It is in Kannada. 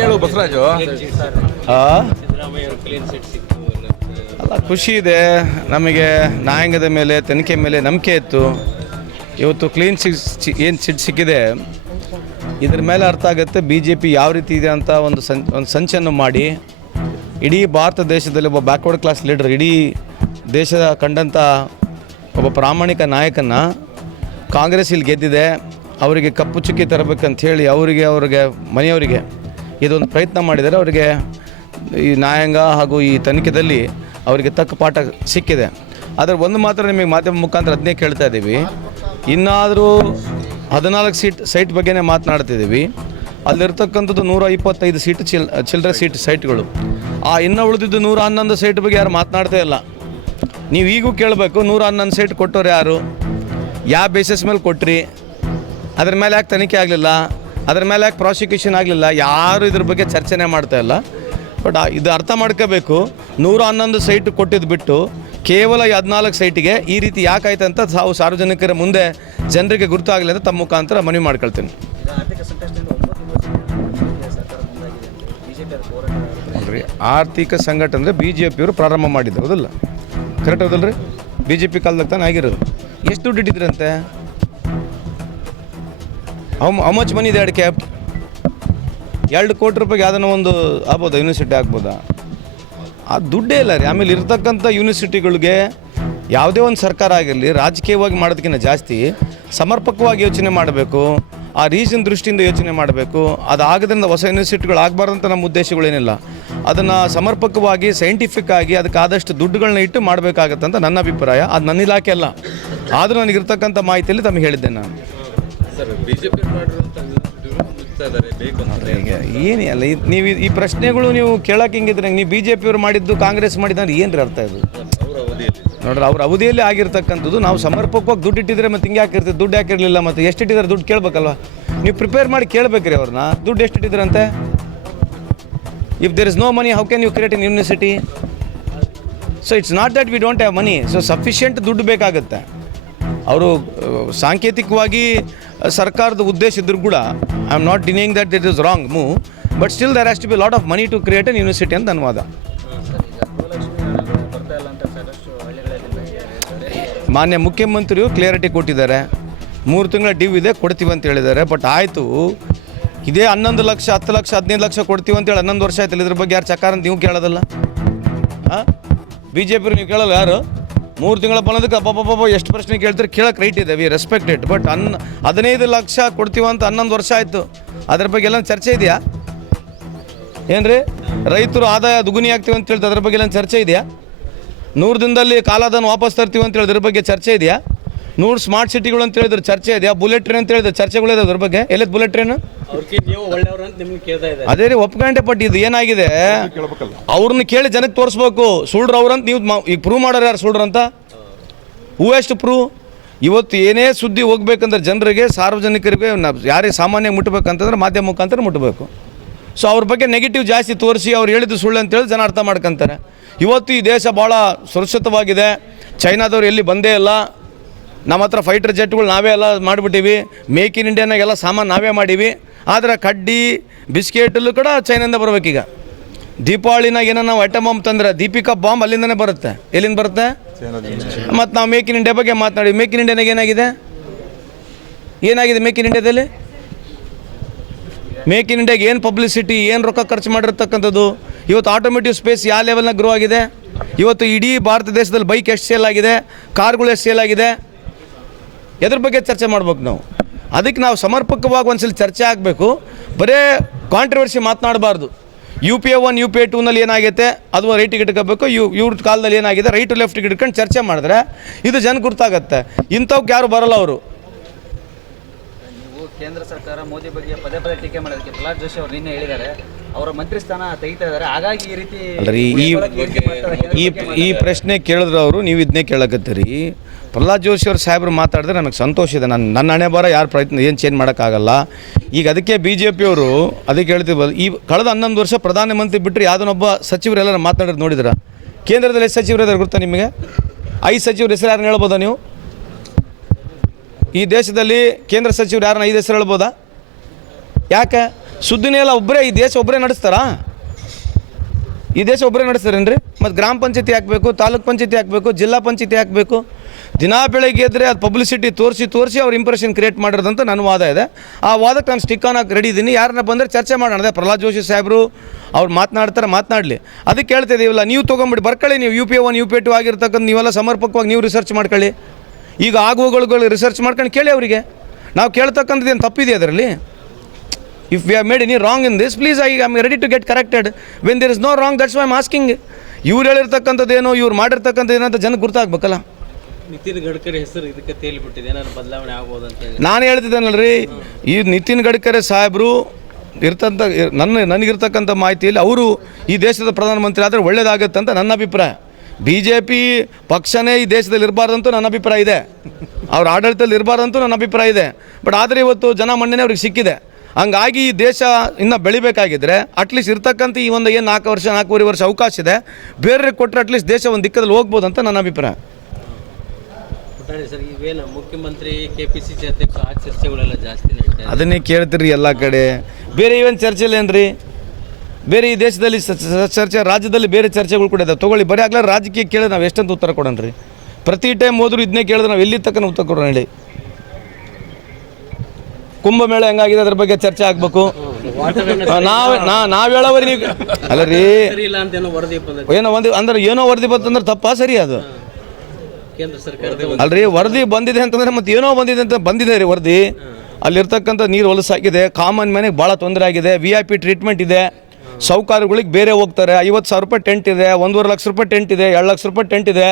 ಹೇಳು ಬಸವರಾಜು. ಅಲ್ಲ ಖುಷಿ ಇದೆ. ನಮಗೆ ನ್ಯಾಯಾಂಗದ ಮೇಲೆ ತನಿಖೆ ಮೇಲೆ ನಂಬಿಕೆ ಇತ್ತು. ಇವತ್ತು ಕ್ಲೀನ್ ಸಿಟ್ ಏನು ಸಿಟ್ ಸಿಕ್ಕಿದೆ? ಇದ್ರ ಮೇಲೆ ಅರ್ಥ ಆಗುತ್ತೆ ಬಿ ಜೆ ಪಿ ಯಾವ ರೀತಿ ಇದೆ ಅಂತ ಒಂದು ಸಂ ಒಂದು ಸಂಚನ್ನು ಮಾಡಿ. ಇಡೀ ಭಾರತ ದೇಶದಲ್ಲಿ ಒಬ್ಬ ಬ್ಯಾಕ್ವರ್ಡ್ ಕ್ಲಾಸ್ ಲೀಡರ್ ಇಡೀ ದೇಶದ ಕಂಡಂಥ ಒಬ್ಬ ಪ್ರಾಮಾಣಿಕ ನಾಯಕನ ಕಾಂಗ್ರೆಸ್ ಇಲ್ಲಿ ಗೆದ್ದಿದೆ. ಅವರಿಗೆ ಕಪ್ಪು ಚುಕ್ಕಿ ತರಬೇಕಂತ ಹೇಳಿ ಅವರಿಗೆ ಅವರಿಗೆ ಮನೆಯವರಿಗೆ ಇದೊಂದು ಪ್ರಯತ್ನ ಮಾಡಿದರೆ ಅವರಿಗೆ ಈ ನ್ಯಾಯಾಂಗ ಹಾಗೂ ಈ ತನಿಖೆದಲ್ಲಿ ಅವರಿಗೆ ತಕ್ಕ ಪಾಠ ಸಿಕ್ಕಿದೆ. ಆದರೆ ಒಂದು ಮಾತ್ರ ನಿಮಗೆ ಮಾಧ್ಯಮ ಮುಖಾಂತರ ಅದನ್ನೇ ಕೇಳ್ತಾ ಇದ್ದೀವಿ. ಇನ್ನಾದರೂ ಹದಿನಾಲ್ಕು ಸೀಟ್, ಸೈಟ್ ಬಗ್ಗೆನೇ ಮಾತನಾಡ್ತಿದ್ದೀವಿ. ಅಲ್ಲಿರ್ತಕ್ಕಂಥದ್ದು ನೂರ ಇಪ್ಪತ್ತೈದು ಸೀಟ್ ಚಿಲ್ ಚಿಲ್ಲರೆ ಸೀಟ್ ಸೈಟ್ಗಳು. ಆ ಇನ್ನು ಉಳಿದಿದ್ದು ನೂರ ಹನ್ನೊಂದು ಸೈಟ್ ಬಗ್ಗೆ ಯಾರು ಮಾತನಾಡ್ತಾ ಇಲ್ಲ. ನೀವು ಈಗೂ ಕೇಳಬೇಕು, ನೂರ ಹನ್ನೊಂದು ಸೈಟ್ ಕೊಟ್ಟವ್ರು ಯಾರು? ಯಾವ ಬೇಸಿಸ್ ಮೇಲೆ ಕೊಟ್ರಿ? ಅದ್ರ ಮೇಲೆ ಯಾಕೆ ತನಿಖೆ ಆಗಲಿಲ್ಲ? ಅದ್ರ ಮೇಲೆ ಯಾಕೆ ಪ್ರಾಸಿಕ್ಯೂಷನ್ ಆಗಲಿಲ್ಲ? ಯಾರು ಇದ್ರ ಬಗ್ಗೆ ಚರ್ಚೆನೇ ಮಾಡ್ತಾ ಇಲ್ಲ. ಬಟ್ ಇದು ಅರ್ಥ ಮಾಡ್ಕೋಬೇಕು. ನೂರ ಹನ್ನೊಂದು ಸೈಟ್ ಕೊಟ್ಟಿದ್ದು ಬಿಟ್ಟು ಕೇವಲ ಹದಿನಾಲ್ಕು ಸೈಟಿಗೆ ಈ ರೀತಿ ಯಾಕಾಯ್ತು ಅಂತ ತಾವು ಸಾರ್ವಜನಿಕರ ಮುಂದೆ ಜನರಿಗೆ ಗುರುತಾಗಲಿ ಅಂತ ತಮ್ಮ ಮುಖಾಂತರ ಮನವಿ ಮಾಡ್ಕೊಳ್ತೀನಿ. ಸಂಘಟ ನೋಡ್ರಿ, ಆರ್ಥಿಕ ಸಂಘಟನೆ ಅಂದರೆ ಬಿ ಜೆ ಪಿಯವರು ಪ್ರಾರಂಭ ಮಾಡಿದ್ರು ಹೌದಲ್ಲ? ಕರೆಕ್ಟ್ ಹೌದಲ್ಲ ರೀ ಬಿ ಜೆ ಪಿ ಕಾಲದಾಗ ತಾನೇ ಆಗಿರೋದು. ಎಷ್ಟು ದುಡ್ಡು ಇಟ್ಟಿದ್ರಂತೆ? ಹೌ ಹೌ ಮಚ್ ಮನಿ ಇದೆ ಎರಡು ಕ್ಯಾಪ್ ಎರಡು ಕೋಟಿ ರೂಪಾಯಿಗೆ ಯಾವ್ದನ್ನ ಒಂದು ಆಗ್ಬೋದಾ? ಯೂನಿವರ್ಸಿಟಿ ಆಗ್ಬೋದಾ? ಆ ದುಡ್ಡೇ ಇಲ್ಲ ರೀ. ಆಮೇಲೆ ಇರ್ತಕ್ಕಂಥ ಯೂನಿವರ್ಸಿಟಿಗಳಿಗೆ ಯಾವುದೇ ಒಂದು ಸರ್ಕಾರ ಆಗಿರಲಿ, ರಾಜಕೀಯವಾಗಿ ಮಾಡೋದಕ್ಕಿಂತ ಜಾಸ್ತಿ ಸಮರ್ಪಕವಾಗಿ ಯೋಚನೆ ಮಾಡಬೇಕು, ಆ ರೀಜನ್ ದೃಷ್ಟಿಯಿಂದ ಯೋಚನೆ ಮಾಡಬೇಕು, ಅದಾಗದ್ರಿಂದ ಹೊಸ ಯೂನಿವರ್ಸಿಟಿಗಳು ಆಗಬಾರ್ದಂತ ನಮ್ಮ ಉದ್ದೇಶಗಳೇನಿಲ್ಲ ಅದನ್ನು ಸಮರ್ಪಕವಾಗಿ ಸೈಂಟಿಫಿಕ್ ಆಗಿ, ಅದಕ್ಕೆ ಆದಷ್ಟು ದುಡ್ಡುಗಳನ್ನ ಇಟ್ಟು ಮಾಡಬೇಕಾಗತ್ತಂತ ನನ್ನ ಅಭಿಪ್ರಾಯ. ಅದು ನನ್ನ ಇಲಾಖೆ ಅಲ್ಲ. ಆದರೂ ನನಗಿರ್ತಕ್ಕಂಥ ಮಾಹಿತಿಯಲ್ಲಿ ತಮಗೆ ಹೇಳಿದ್ದೆ ನಾನು. ಸರ್ ಬಿಜೆಪಿ ಏನು ಅಲ್ಲ ನೀವು ಈ ಪ್ರಶ್ನೆಗಳು ನೀವು ಕೇಳಕ್ಕೆ ಹಿಂಗಿದ್ರೆ ನೀವು ಬಿ ಜೆ ಪಿಯವ್ರು ಮಾಡಿದ್ದು ಕಾಂಗ್ರೆಸ್ ಮಾಡಿದ್ರೆ ಏನು ರೀ ಅರ್ಥ ಇದು? ನೋಡ್ರಿ ಅವ್ರ ಅವಧಿಯಲ್ಲಿ ಆಗಿರ್ತಕ್ಕಂಥದ್ದು ನಾವು ಸಮರ್ಪಕವಾಗಿ ದುಡ್ಡು ಇಟ್ಟಿದ್ರೆ ಮತ್ತೆ ಹಿಂಗೆ ಹಾಕಿರ್ತೀವಿ ದುಡ್ಡು ಹಾಕಿರಲಿಲ್ಲ ಮತ್ತು? ಎಷ್ಟು ಇಟ್ಟಿದ್ದಾರೆ ದುಡ್ಡು ಕೇಳಬೇಕಲ್ವ? ನೀವು ಪ್ರಿಪೇರ್ ಮಾಡಿ ಕೇಳಬೇಕ್ರಿ ಅವ್ರನ್ನ. ದುಡ್ಡು ಎಷ್ಟು ಇಟ್ಟಿದ್ರಂತೆ? If there is no money how can you create in university so it's not that we don't have money so sufficient ದುಡ್ಡು ಬೇಕಾಗುತ್ತೆ. ಅವರು ಸಾಂಕೇತಿಕವಾಗಿ ಸರ್ಕಾರದ ಉದ್ದೇಶ ಇದ್ರೂ ಕೂಡ I am not denying that it is wrong move but still there has to be lot of money to create an university ಅಂತ ಅನುವಾದ. ಮಾನ್ಯ ಮುಖ್ಯಮಂತ್ರಿಯು ಕ್ಲಿಯರಿಟಿ ಕೊಟ್ಟಿದ್ದಾರೆ. ಮೂರು ತಿಂಗಳ ಡ್ಯೂ ಇದೆ, ಕೊಡ್ತೀವಿ ಅಂತ ಹೇಳಿದ್ದಾರೆ ಬಟ್ ಆಯಿತು. ಇದೇ ಹನ್ನೊಂದು ಲಕ್ಷ, ಹತ್ತು ಲಕ್ಷ, ಹದಿನೈದು ಲಕ್ಷ ಕೊಡ್ತೀವಿ ಅಂತೇಳಿ ಹನ್ನೊಂದು ವರ್ಷ ಆಯ್ತಲ್ಲ ಇದ್ರ ಬಗ್ಗೆ ಯಾರು ಚಕಾರ ಅಂತ ನೀವು ಕೇಳೋದಲ್ಲ? ಹಾಂ ಬಿ ಜೆ ಪಿ ನೀವು ಕೇಳಲ್ಲ ಯಾರು? ಮೂರು ತಿಂಗಳ ಬಂದದಕ್ಕೆ ಅಬ್ಬಬ್ಬಬ್ಬ ಎಷ್ಟು ಪ್ರಶ್ನೆ ಕೇಳ್ತಾರೆ? ಕೇಳಕ್ಕೆ ರೈಟ್ ಇದೆ. ವಿ ರೆಸ್ಪೆಕ್ಟ್ ಇಟ್ ಬಟ್ ಅನ್, ಹದಿನೈದು ಲಕ್ಷ ಕೊಡ್ತೀವಿ ಅಂತ ಹನ್ನೊಂದು ವರ್ಷ ಆಯಿತು. ಅದ್ರ ಬಗ್ಗೆ ಎಲ್ಲ ಚರ್ಚೆ ಇದೆಯಾ? ಏನ್ರಿ? ರೈತರು ಆದಾಯ ದುಗುನಿ ಆಗ್ತೀವಿ ಅಂತ ಹೇಳ್ತಾರೆ ಅದ್ರ ಬಗ್ಗೆ ಎಲ್ಲ ಚರ್ಚೆ ಇದೆಯಾ? ನೂರು ದಿನದಲ್ಲಿ ಕಾಲಾದನ್ನು ವಾಪಸ್ ತರ್ತೀವಿ ಅಂತ ಹೇಳಿದ್ರ ಬಗ್ಗೆ ಚರ್ಚೆ ಇದೆಯಾ? ನೂರು ಸ್ಮಾರ್ಟ್ ಸಿಟಿಗಳು ಅಂತ ಹೇಳಿದ್ರೆ ಚರ್ಚೆ ಇದೆ. ಬುಲೆಟ್ ಟ್ರೈನ್ ಅಂತ ಹೇಳಿದ್ರೆ ಚರ್ಚೆಗಳಿದೆ ಅದ್ರ ಬಗ್ಗೆ? ಎಲ್ಲದ ಬುಲೆಟ್ ಟ್ರೈನ್ ಅವ್ರಿಗೆ ನೀವು ಒಳ್ಳೆಯವರು ಅಂತ ನಿಮ್ಗೆ ಕೇಳ್ತಾ ಇದ್ದಾರೆ. ಅದೇ ರೀ ಒಪ್ಕೊಂಡೆ ಬಟ್ ಇದು ಏನಾಗಿದೆ ಅವ್ರನ್ನ ಕೇಳಿ ಜನಕ್ಕೆ ತೋರಿಸ್ಬೇಕು. ಸುಳ್ರು ಅವ್ರಂತ ನೀವು ಮ- ಈಗ ಪ್ರೂವ್ ಮಾಡೋರು ಯಾರು ಸುಳ್ರು ಅಂತ? ಹೂ ಎಷ್ಟು ಪ್ರೂವ್ ಇವತ್ತು ಏನೇ ಸುದ್ದಿ ಹೋಗ್ಬೇಕಂದ್ರೆ ಜನರಿಗೆ ಸಾರ್ವಜನಿಕರಿಗೆ ಯಾರೇ ಸಾಮಾನ್ಯ ಮುಟ್ಟಬೇಕಂತಂದ್ರೆ ಮಾಧ್ಯಮ ಮುಖಾಂತರ ಮುಟ್ಟಬೇಕು ಸೊ ಅವ್ರ ಬಗ್ಗೆ ನೆಗೆಟಿವ್ ಜಾಸ್ತಿ ತೋರಿಸಿ ಅವ್ರು ಹೇಳಿದ್ದು ಸುಳ್ಳು ಅಂತೇಳಿ ಜನ ಅರ್ಥ ಮಾಡ್ಕೊತಾರೆ. ಇವತ್ತು ಈ ದೇಶ ಭಾಳ ಸುರಕ್ಷಿತವಾಗಿದೆ. ಚೈನಾದವ್ರು ಎಲ್ಲಿ ಬಂದೇ ಇಲ್ಲ. ನಮ್ಮ ಹತ್ರ ಫೈಟರ್ ಜೆಟ್ಗಳು ನಾವೇ ಎಲ್ಲ ಮಾಡಿಬಿಟ್ಟಿವಿ. ಮೇಕ್ ಇನ್ ಇಂಡಿಯಾನಾಗೆಲ್ಲ ಸಾಮಾನು ನಾವೇ ಮಾಡೀವಿ. ಆದರೆ ಕಡ್ಡಿ ಬಿಸ್ಕೆಟಲ್ಲೂ ಕೂಡ ಚೈನಿಂದ ಬರ್ಬೇಕೀಗ. ದೀಪಾವಳಿನಾಗ ಏನೋ ನಾವು ಐಟಮ್ ಬಾಂಬ್ ತಂದ್ರೆ ದೀಪಿಕಾ ಬಾಂಬ್ ಅಲ್ಲಿಂದನೇ ಬರುತ್ತೆ. ಎಲ್ಲಿಂದ ಬರುತ್ತೆ? ಮತ್ತು ನಾವು ಮೇಕ್ ಇನ್ ಇಂಡಿಯಾ ಬಗ್ಗೆ ಮಾತನಾಡಿ. ಮೇಕ್ ಇನ್ ಇಂಡಿಯಾನಾಗ ಏನಾಗಿದೆ? ಏನಾಗಿದೆ ಮೇಕ್ ಇನ್ ಇಂಡಿಯಾದಲ್ಲಿ ಮೇಕ್ ಇನ್ ಇಂಡಿಯಾಗೆ ಏನು ಪಬ್ಲಿಸಿಟಿ ಏನು ರೊಕ್ಕ ಖರ್ಚು ಮಾಡಿರ್ತಕ್ಕಂಥದ್ದು? ಇವತ್ತು ಆಟೋಮೇಟಿವ್ ಸ್ಪೇಸ್ ಯಾವ ಲೆವೆಲ್ನಾಗ ಗ್ರೋ ಆಗಿದೆ? ಇವತ್ತು ಇಡೀ ಭಾರತ ದೇಶದಲ್ಲಿ ಬೈಕ್ ಎಷ್ಟು ಸೇಲ್ ಆಗಿದೆ? ಕಾರ್ಗಳು ಎಷ್ಟು ಸೇಲ್ ಆಗಿದೆ? ಎದ್ರ ಬಗ್ಗೆ ಚರ್ಚೆ ಮಾಡ್ಬೇಕು ನಾವು? ಅದಕ್ಕೆ ನಾವು ಸಮರ್ಪಕವಾಗಿ ಒಂದ್ಸಲ ಚರ್ಚೆ ಆಗಬೇಕು. ಬರೇ controversy ಮಾತನಾಡಬಾರ್ದು. U P A one U P A ಟೂನಲ್ಲಿ ಏನಾಗೈತೆ? ಅದು ರೈಟಿಗೆ ಇಟ್ಕೋಬೇಕು. ಯು, ಇವ್ರ ಕಾಲದಲ್ಲಿ ಏನಾಗಿದೆ? ರೈಟ್ ಲೆಫ್ಟಿಗೆ ಇಟ್ಕೊಂಡು ಚರ್ಚೆ ಮಾಡಿದ್ರೆ ಇದು ಜನ ಗುರ್ತಾಗತ್ತೆ. ಇಂಥವ್ಕೆ ಯಾರು ಬರಲ್ಲ ಅವರು. ಕೇಂದ್ರ ಸರ್ಕಾರ, ಮೋದಿ ಬಗ್ಗೆ ಪದೇ ಪದೇ ಟೀಕೆ ಮಾಡೋದಕ್ಕೆ ಪ್ರಹ್ಲಾದ್ ಜೋಶಿ ಅವರು ನಿನ್ನೆ ಹೇಳಿದ್ದಾರೆ. ಅವರ ಮಂತ್ರಿ ಸ್ಥಾನ ತೆಗಿತಾ ಇದ್ದಾರೆ. ಹಾಗಾಗಿ ಈ ರೀತಿ ಅಲ್ರಿ ಈ ಈ ಪ್ರಶ್ನೆ ಕೇಳಿದ್ರು ಅವರು ನೀವು ಇದನ್ನೇ ಕೇಳಕತ್ತೀರಿ. ಪ್ರಹ್ಲಾದ್ ಜೋಶಿ ಅವ್ರ ಸಾಹೇಬ್ರು ಮಾತಾಡಿದ್ರೆ ನಮಗೆ ಸಂತೋಷ ಇದೆ. ನನ್ನ ನನ್ನ ಹಣೆ ಬರ ಯಾರು ಪ್ರಯತ್ನ ಏನು ಚೇಂಜ್ ಮಾಡೋಕ್ಕಾಗಲ್ಲ. ಈಗ ಅದಕ್ಕೆ ಬಿ ಜೆ ಪಿಯವರು ಅದಕ್ಕೆ ಹೇಳ್ತೀವಲ್ಲ ಈ ಕಳೆದ ಹನ್ನೊಂದು ವರ್ಷ ಪ್ರಧಾನಮಂತ್ರಿ ಬಿಟ್ಟರೆ ಯಾವುದನ್ನೊಬ್ಬ ಸಚಿವರೆಲ್ಲ ಮಾತಾಡೋದು ನೋಡಿದ್ರ? ಕೇಂದ್ರದಲ್ಲಿ ಎಷ್ಟು ಸಚಿವರು ಇದ್ದಾರೆ ಗೊತ್ತಾ ನಿಮಗೆ? ಐದು ಸಚಿವರು ಹೆಸರು ಯಾರನ್ನ ಹೇಳ್ಬೋದಾ ನೀವು? ಈ ದೇಶದಲ್ಲಿ ಕೇಂದ್ರ ಸಚಿವರು ಯಾರನ್ನ ಐದು ಹೆಸರು ಹೇಳ್ಬೋದಾ? ಯಾಕೆ? ಸುದ್ದಿನೇ ಇಲ್ಲ ಒಬ್ಬರೇ ಈ ದೇಶ ಒಬ್ಬರೇ ನಡೆಸ್ತಾರಾ? ಈ ದೇಶ ಒಬ್ಬರೇ ನಡೆಸ್ತಾರೇನ್ರಿ? ಮತ್ತು ಗ್ರಾಮ ಪಂಚಾಯತಿ ಹಾಕಬೇಕು, ತಾಲೂಕ್ ಪಂಚಾಯತಿ ಹಾಕಬೇಕು, ಜಿಲ್ಲಾ ಪಂಚಾಯತಿ ಹಾಕಬೇಕು. ದಿನಾ ಬೆಳಗ್ಗೆ ಎದ್ದರೆ ಅದು ಪಬ್ಲಿಸಿಟಿ ತೋರಿಸಿ ತೋರಿಸಿ ಅವ್ರ ಇಂಪ್ರೆಷನ್ ಕ್ರಿಯೇಟ್ ಮಾಡಿರೋದಂತ ನನ್ನ ವಾದ ಇದೆ. ಆ ವಾದಕ್ಕೆ ನಾನು ಸ್ಟಿಕ್ ಆನ್ ಹಾಕಿ ರೆಡಿ ಇದ್ದೀನಿ ಯಾರನ್ನ ಬಂದರೆ ಚರ್ಚೆ ಮಾಡೋಣ. ಅದೇ ಪ್ರಹ್ಲಾದ್ ಜೋಶಿ ಸಾಹೇಬರು ಅವ್ರು ಮಾತನಾಡ್ತಾರೆ, ಮಾತನಾಡಲಿ. ಅದಕ್ಕೆ ಹೇಳ್ತಾ ಇದೀವಲ್ಲ, ನೀವು ತೊಗೊಂಬಿಡಿ, ಬರ್ಕೊಳ್ಳಿ ನೀವು U P one U P two ಆಗಿರ್ತಕ್ಕಂಥ ನೀವೆಲ್ಲ ಸಮರ್ಪಕವಾಗಿ ನೀವು ರಿಸರ್ಚ್ ಮಾಡ್ಕೊಳ್ಳಿ. ಈಗ ಆಗುವಗಳು ರಿಸರ್ಚ್ ಮಾಡ್ಕೊಂಡು ಕೇಳಿ ಅವರಿಗೆ. ನಾವು ಕೇಳ್ತಕ್ಕಂಥದ್ದು ಏನು ತಪ್ಪಿದೆ ಅದರಲ್ಲಿ? If we have made any wrong in this please I am ready to get corrected when there is no wrong that's why am asking ಇವ್ರು ಹೇಳಿರ್ತಕ್ಕಂಥದ್ದೇನೋ ಇವ್ರು ಮಾಡಿರ್ತಕ್ಕಂಥ ಏನಂತ ಜನಕ್ಕೆ ಗೊತ್ತಾಗ್ಬೇಕಲ್ಲ ನಿತಿನ್ ಗಡ್ಕರಿ ಹೆಸರು ಇದಕ್ಕೆ ತೇಲಿಬಿಟ್ಟಿದೆ. ನಾನು ಬದಲಾವಣೆ ಆಗ್ಬೋದಂತ ನಾನು ಹೇಳ್ತಿದ್ದೇನಲ್ರಿ ಈ ನಿತಿನ್ ಗಡ್ಕರಿ ಸಾಹೇಬರು ಇರ್ತಂಥ ನನ್ನ ನನಗಿರ್ತಕ್ಕಂಥ ಮಾಹಿತಿಯಲ್ಲಿ ಅವರು ಈ ದೇಶದ ಪ್ರಧಾನಮಂತ್ರಿ ಆದರೆ ಒಳ್ಳೇದಾಗತ್ತೆ ಅಂತ ನನ್ನ ಅಭಿಪ್ರಾಯ. ಬಿ ಜೆ ಪಿ ಪಕ್ಷನೇ ಈ ದೇಶದಲ್ಲಿ ಇರಬಾರ್ದಂತೂ ನನ್ನ ಅಭಿಪ್ರಾಯ ಇದೆ. ಅವ್ರ ಆಡಳಿತದಲ್ಲಿ ಇರಬಾರ್ದಂತೂ ನನ್ನ ಅಭಿಪ್ರಾಯ ಇದೆ. ಬಟ್ ಆದರೆ ಇವತ್ತು ಜನ ಮಣ್ಣನೇ ಅವ್ರಿಗೆ ಸಿಕ್ಕಿದೆ. ಹಂಗಾಗಿ ಈ ದೇಶ ಇನ್ನೂ ಬೆಳಿಬೇಕಾಗಿದ್ದರೆ ಅಟ್ಲೀಸ್ಟ್ ಇರ್ತಕ್ಕಂಥ ಈ ಒಂದು ಏನು ನಾಲ್ಕು ವರ್ಷ ನಾಲ್ಕೂವರೆ ವರ್ಷ ಅವಕಾಶ ಇದೆ. ಬೇರೆ ಕೊಟ್ಟರೆ ಅಟ್ಲೀಸ್ಟ್ ದೇಶ ಒಂದು ದಿಕ್ಕದಲ್ಲಿ ಹೋಗ್ಬೋದು ಅಂತ ನನ್ನ ಅಭಿಪ್ರಾಯ. ಪುಟಾಣಿ ಸರ್ ಇವೇನು ಮುಖ್ಯಮಂತ್ರಿ ಕೆ ಪಿ ಸಿ ಸಿ ಅಧ್ಯಕ್ಷ ಆ ಚರ್ಚೆಗಳೆಲ್ಲ ಜಾಸ್ತಿ ನಡೀತಾ ಇದೆ. ಅದನ್ನೇ ಕೇಳ್ತೀರಿ ಎಲ್ಲ ಕಡೆ. ಬೇರೆ ಇವನ್ ಚರ್ಚೆಲೇನ್ರಿ ಬೇರೆ ಈ ದೇಶದಲ್ಲಿ ಚರ್ಚೆ ರಾಜ್ಯದಲ್ಲಿ ಬೇರೆ ಚರ್ಚೆಗಳು ಕೂಡ ಇದೆ ತೊಗೊಳ್ಳಿ ಬರೀ ಆಗಲೇ ರಾಜಕೀಯ ಕೇಳಿದ್ರೆ ನಾವು ಎಷ್ಟಂತ ಉತ್ತರ ಕೊಡೋಣ ಪ್ರತಿ ಟೈಮ್ ಹೋದರೂ ಇದನ್ನೇ ಕೇಳಿದ್ರೆ ನಾವು ಎಲ್ಲಿ ತಕ್ಕ ಉತ್ತರ ಕೊಡೋಣ ಹೇಳಿ? ಕುಂಭಮೇಳ ಹೆಂಗಾಗಿದೆ ಅದ್ರ ಬಗ್ಗೆ ಚರ್ಚೆ ಆಗಬೇಕು. ನಾವ್ ನಾವು ಹೇಳೋವರಿ ನೀವು ಅಲ್ಲ ರೀ ಏನೋ ಒಂದು ಅಂದ್ರೆ ಏನೋ ವರದಿ ಬಂತಂದ್ರೆ ತಪ್ಪಾ ಸರಿ ಅದು? ಅಲ್ರಿ ವರದಿ ಬಂದಿದೆ ಅಂತಂದ್ರೆ ಮತ್ತೆ ಏನೋ ಬಂದಿದೆ ಅಂತ ಬಂದಿದೆ ರೀ ವರದಿ. ಅಲ್ಲಿರ್ತಕ್ಕಂಥ ನೀರು ಹೊಲಸಾಗಿದೆ ಕಾಮನ್ ಮನೆಗೆ ಭಾಳ ತೊಂದರೆ ಆಗಿದೆ ವಿ ಐ ಪಿ ಟ್ರೀಟ್ಮೆಂಟ್ ಇದೆ ಸೌಕರ್ಯಗಳಿಗೆ ಬೇರೆ ಹೋಗ್ತಾರೆ ಐವತ್ತು ಸಾವಿರ ರೂಪಾಯಿ ಟೆಂಟ್ ಇದೆ ಒಂದೂವರೆ ಲಕ್ಷ ರೂಪಾಯಿ ಟೆಂಟ್ ಇದೆ ಎರಡು ಲಕ್ಷ ರೂಪಾಯಿ ಟೆಂಟ್ ಇದೆ.